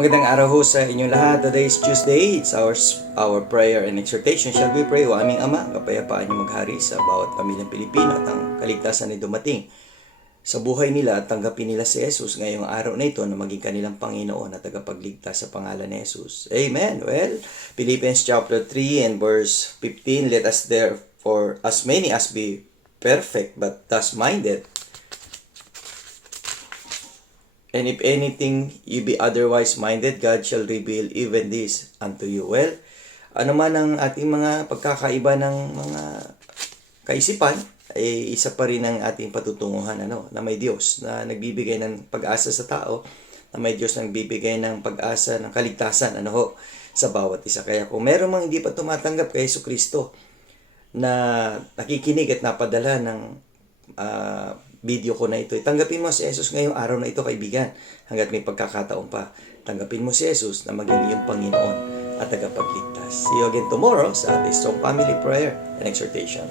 Magandang araw ho sa inyong lahat. Today is Tuesday. It's our prayer and exhortation. Shall we pray? O aming Ama, kapayapaan niyo maghari sa bawat pamilyang Pilipino at ang kaligtasan ay dumating sa buhay nila at tanggapin nila si Jesus ngayong araw na ito na maging kanilang Panginoon at tagapagligtas sa pangalan ni Jesus. Amen. Well, Philippians chapter 3 and verse 15, let us therefore as many as be perfect but thus-minded, and if anything you be otherwise minded, God shall reveal even this unto you. Well, ano man ang ating mga pagkakaiba ng mga kaisipan, ay isa pa rin ang ating patutunguhan na may Diyos na nagbibigay ng pag-asa sa tao, na may Diyos na nagbibigay ng pag-asa ng kaligtasan sa bawat isa. Kaya kung meron mang hindi pa tumatanggap kay Jesucristo na nakikinig at napadala ng video ko na ito, tanggapin mo si Jesus ngayong araw na ito, kaibigan, hanggat may pagkakataon pa. Tanggapin mo si Jesus na maging iyong Panginoon at tagapagligtas. See you again tomorrow sa ating Strong Family Prayer and Exhortation.